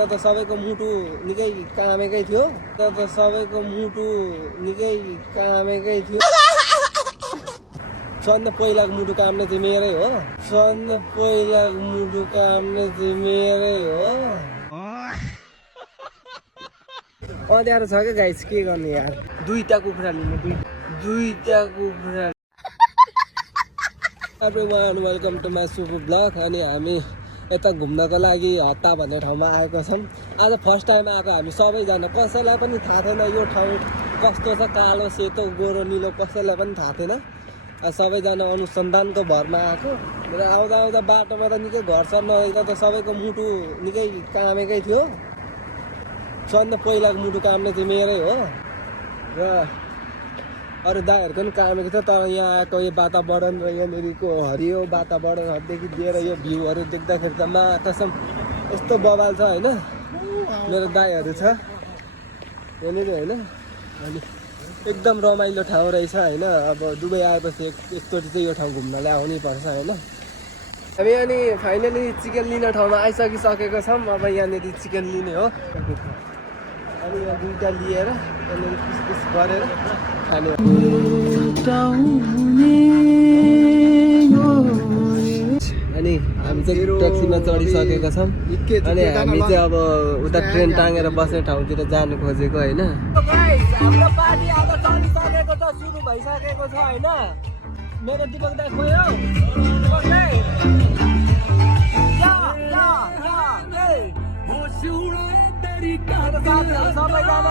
त सबैको मुटु निकै कामेकै थियो सबैको मुटु निकै कामेकै थियो सबभन्दा पहिलाको मुटु काम्ने चाहिँ मेरै हो सबभन्दा पहिलाको मुटु काम्ने चाहिँ मेरै हो अँध्यारो छ क्या गाइस के गर्ने यार दुईटा कुखुरा लिने दुईटा कुखुरा एभ्रीवान वेलकम टु माई सुपु ब्लग अनि हामी यता घुम्नको लागि हत्ता भन्ने ठाउँमा आएको छौँ आज फर्स्ट टाइम आएको हामी सबैजना कसैलाई पनि थाहा थिएन यो ठाउँ कस्तो छ कालो सेतो गोरो निलो कसैलाई पनि थाहा थिएन सबैजना अनुसन्धानको भरमा आएको र आउँदा आउँदा बाटोमा त निकै घर सर नहुँदा त सबैको मुटु निकै कामेकै थियो सबभन्दा पहिलाको मुटु काम्ने चाहिँ मेरै हो र अरू दाइहरूको पनि कामेको थियो तर यहाँ आएको यो वातावरण र यहाँनिरको हरियो वातावरणहरूदेखि लिएर यो भ्यूहरू देख्दाखेरि त मा कसम यस्तो बवाल छ होइन मेरो दाइहरू छ यहाँनिर होइन अनि एकदम रमाइलो ठाउँ रहेछ होइन अब दुबई आएपछि एकचोटि चाहिँ यो ठाउँ घुम्नलाई आउनै पर्छ होइन हामी अनि फाइनली चिकन लिने ठाउँमा आइसकिसकेको छौँ अब यहाँनिर चिकन लिने हो अनि यहाँ दुईवटा लिएर यहाँनिर पिस गरेर खाने अनि हामी चाहिँ ट्याक्सीमा चढिसकेका छौँ अनि हामी चाहिँ अब उता ट्रेन टाँगेर बस्ने ठाउँतिर जानु खोजेको होइन हाम्रो पार्टी अब चलिसकेको छ सुरु भइसकेको छ होइन मेरो दिपक दाइ खोयो दिपक दाइ सबैजना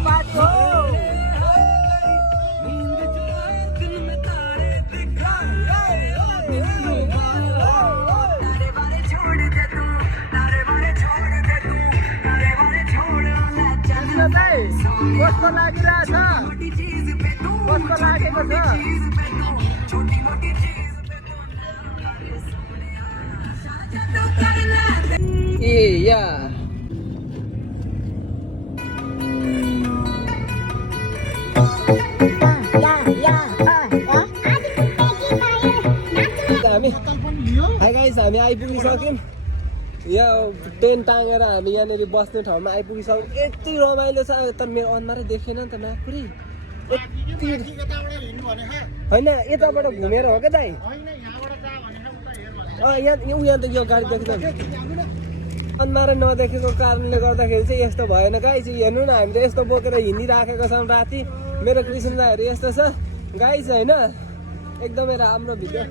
पार्टी हो कस्तो लागिरहेछ कस्तो लागेको छ ए या हाई गाइस हामी आइपुगिसक्यौँ यो टेन्ट टाँगेर हामी यहाँनिर बस्ने ठाउँमा आइपुगिसक्यौँ यति रमाइलो छ तर मेरो अनुहारै देखेन नि त नाकुरी होइन यताबाट घुमेर हो क्या दाइ यहाँ त यो गाडी देख्दैन अनुहारै नदेखेको कारणले गर्दाखेरि चाहिँ यस्तो भएन गाइस हेर्नु न हामी त यस्तो बोकेर हिँडिराखेको छौँ राति मेरो कृष्ण दाइहरू यस्तो छ गाइस होइन एकदमै राम्रो भिडियो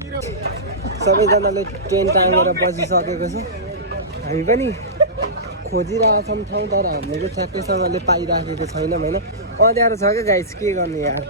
सबैजनाले ट्रेन टाँगेर बसिसकेको छ हामी पनि खोजिरहेछौँ ठाउँ तर हामीले चाहिँ ठ्याक्कैसँगले पाइराखेको छैनौँ होइन अँध्यारो छ क्या गाइस के गर्ने यार